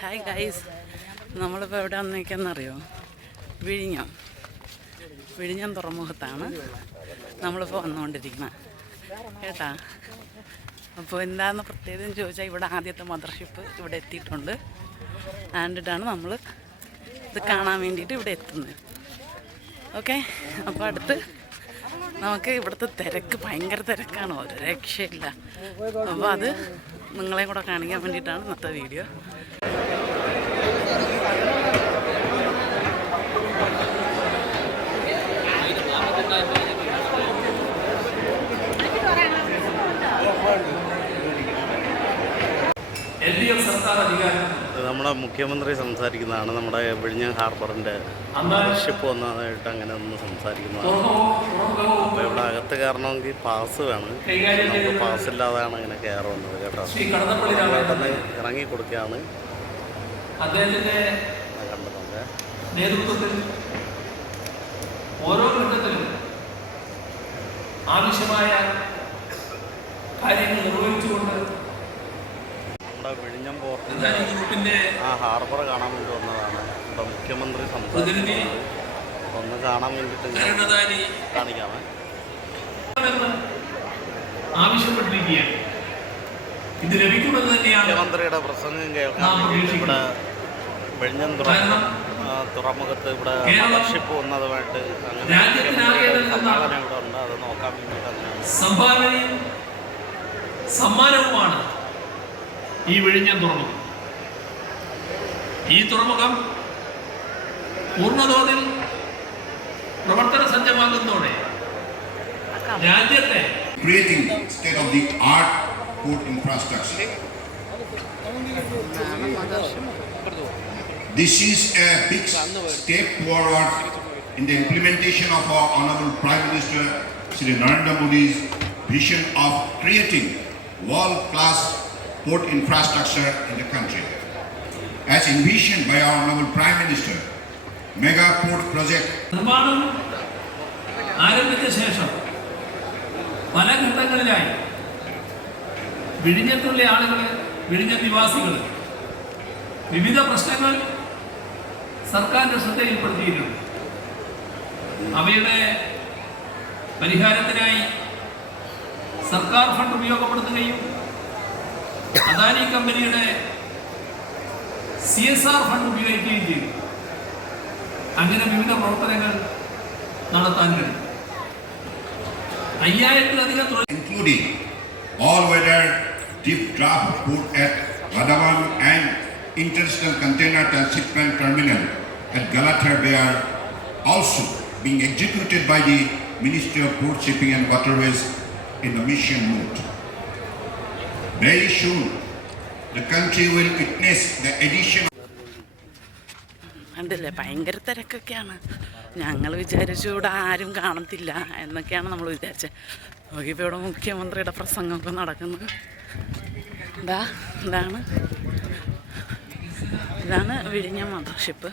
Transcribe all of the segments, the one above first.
Hi guys നമ്മളിപ്പോൾ എവിടെ വന്നിരിക്കുന്നറിയോ വിഴിഞ്ഞം. വിഴിഞ്ഞം തുറമുഖത്താണ് നമ്മളിപ്പോൾ വന്നുകൊണ്ടിരിക്കുന്നത് കേട്ടാ? അപ്പോൾ എന്താണെന്ന് പ്രത്യേകം ചോദിച്ചാൽ ഇവിടെ ആദ്യത്തെ മദർഷിപ്പ് ഇവിടെ എത്തിയിട്ടുണ്ട്. ആൻഡിട്ടാണ് നമ്മൾ ഇത് കാണാൻ വേണ്ടിയിട്ട് ഇവിടെ എത്തുന്നത്. ഓക്കെ? അപ്പോൾ അടുത്ത് നമുക്ക് ഇവിടുത്തെ തിരക്ക് ഭയങ്കര തിരക്കാണ്. ഒരു രക്ഷയില്ല. അപ്പോൾ അത് നിങ്ങളെയും കൂടെ കാണിക്കാൻ വേണ്ടിയിട്ടാണ് ഇന്നത്തെ വീഡിയോ. നമ്മുടെ മുഖ്യമന്ത്രി സംസാരിക്കുന്നതാണ് നമ്മുടെ വിഴിഞ്ഞം ഹാർബറിന്റെ ഷിപ്പ് വന്നതായിട്ട് അങ്ങനെ ഒന്ന് സംസാരിക്കുന്നതാണ്. അപ്പോൾ ഇവിടെ അകത്ത് കയറണമെങ്കിൽ പാസ് വേണം. നമുക്ക് പാസ് ഇല്ലാതെയാണ് അങ്ങനെ കയറി വന്നത് കേട്ടോ. പെട്ടെന്ന് ഇറങ്ങി കൊടുക്കുകയാണ് നേതൃത്വത്തിൽ ഓരോ ഘട്ടത്തിലും ആവശ്യമായ കാര്യങ്ങൾ നിർവഹിച്ചുകൊണ്ട് നമ്മുടെ വിഴിഞ്ഞം പോർട്ടിന്റെ ആ ഹാർബർ കാണാൻ വേണ്ടി വന്നതാണ്. ഇപ്പം മുഖ്യമന്ത്രി സംസാരിക്കുന്നത്. ഒന്ന് കാണാൻ വേണ്ടിയിട്ട് കാണിക്കാമേ. ആവശ്യപ്പെട്ടിരിക്കുകയാണ്. ഇത് ലഭിക്കുമെന്ന് തന്നെയാണ് മുഖ്യമന്ത്രിയുടെ പ്രസംഗം കേൾക്കാൻ ഇവിടെ തുറമുഖ തുറമുഖത്ത് ഇവിടെ ഷിപ്പ് വന്നതുമായിട്ട് അങ്ങനെ ഇവിടെ ഉണ്ട്. അത് നോക്കാൻ വേണ്ടിയിട്ട് അങ്ങനെയാണ് സംഭാവനയും സമ്മാനവുമാണ്. ഈ വിഴിഞ്ഞം തുറമുഖം ഈ തുറമുഖം പൂർണതോതിൽ പ്രവർത്തന സജ്ജമാകുന്നതോടെ രാജ്യത്തെ creating state-of-the-art port infrastructure. This is a big step forward in the implementation of our Honorable Prime Minister Sri Narendra Modi's vision of creating world-class port infrastructure in the country. As envisioned by our Honorable Prime Minister, mega port project നിർമ്മാണം ആരംഭിച്ച ശേഷം പല ഘട്ടങ്ങളിലായി വിഴിഞ്ഞത്തുള്ള ആളുകൾ വിഴിഞ്ഞ നിവാസികൾ വിവിധ പ്രശ്നങ്ങൾ സർക്കാരിന്റെ ശ്രദ്ധയിൽപ്പെടുത്തിയിട്ടുണ്ട് അവയുടെ പരിഹാരത്തിനായി സർക്കാർ ഫണ്ട് ഉപയോഗപ്പെടുത്തുകയും അദാനി കമ്പനിയുടെ സി എസ് ആർ ഫണ്ട് ഉപയോഗിക്കുകയും ചെയ്തു അങ്ങനെ വിവിധ പ്രവർത്തനങ്ങൾ നടത്താൻ കഴിയും അയ്യായിരത്തിലധികം തൊഴിൽ including all-weather deep draft port at Vadavan and International Container Transshipment Terminal at Galathar Bay are also being executed by the Ministry of Port Shipping and Waterways in the mission mode. Very soon, the country will witness the addition കണ്ടില്ലേ? ഭയങ്കര തിരക്കൊക്കെയാണ്. ഞങ്ങൾ വിചാരിച്ചു ഇവിടെ ആരും കാണത്തില്ല എന്നൊക്കെയാണ് നമ്മൾ വിചാരിച്ചത് നോക്കിയപ്പോൾ ഇവിടെ മുഖ്യമന്ത്രിയുടെ പ്രസംഗമൊക്കെ നടക്കുന്നത് ഇതാ ഇതാണ്. ഇതാണ് വിഴിഞ്ഞ മദർഷിപ്പ്.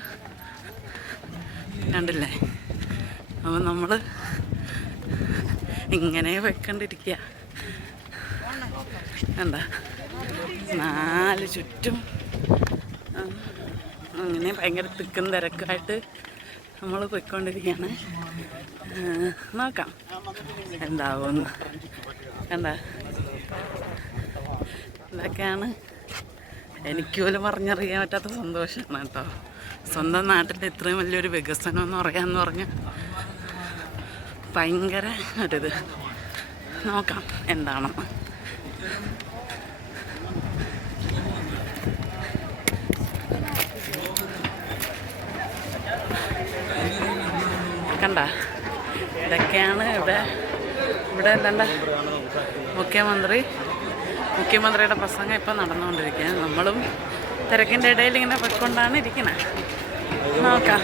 കണ്ടില്ലേ? അപ്പോൾ നമ്മൾ ഇങ്ങനെ വെക്കണ്ടിരിക്കുക കണ്ട നാല് ചുറ്റും. അങ്ങനെ ഭയങ്കര തിക്കും തിരക്കായിട്ട് നമ്മൾ പോയിക്കൊണ്ടിരിക്കുകയാണ്. നോക്കാം. എന്താവുമെന്ന് എന്താ? ഇതൊക്കെയാണ്. എനിക്ക് പോലും പറഞ്ഞറിയാൻ പറ്റാത്ത സന്തോഷമാണ് കേട്ടോ. സ്വന്തം നാട്ടിന്റെ ഇത്രയും വലിയൊരു വികസനം എന്ന് പറയാമെന്ന് പറഞ്ഞാൽ ഭയങ്കര ഒരിത്. നോക്കാം എന്താണെന്ന് കണ്ട? ഇതൊക്കെയാണ് ഇവിടെ ഇവിടെ എന്താണ്ട? മുഖ്യമന്ത്രി. മുഖ്യമന്ത്രിയുടെ പ്രസംഗം ഇപ്പം നടന്നുകൊണ്ടിരിക്കുകയാണ്. നമ്മളും തിരക്കിന്റെ ഇടയിൽ ഇങ്ങനെ പൊയ്ക്കൊണ്ടാണ് ഇരിക്കുന്നത് നോക്കാം.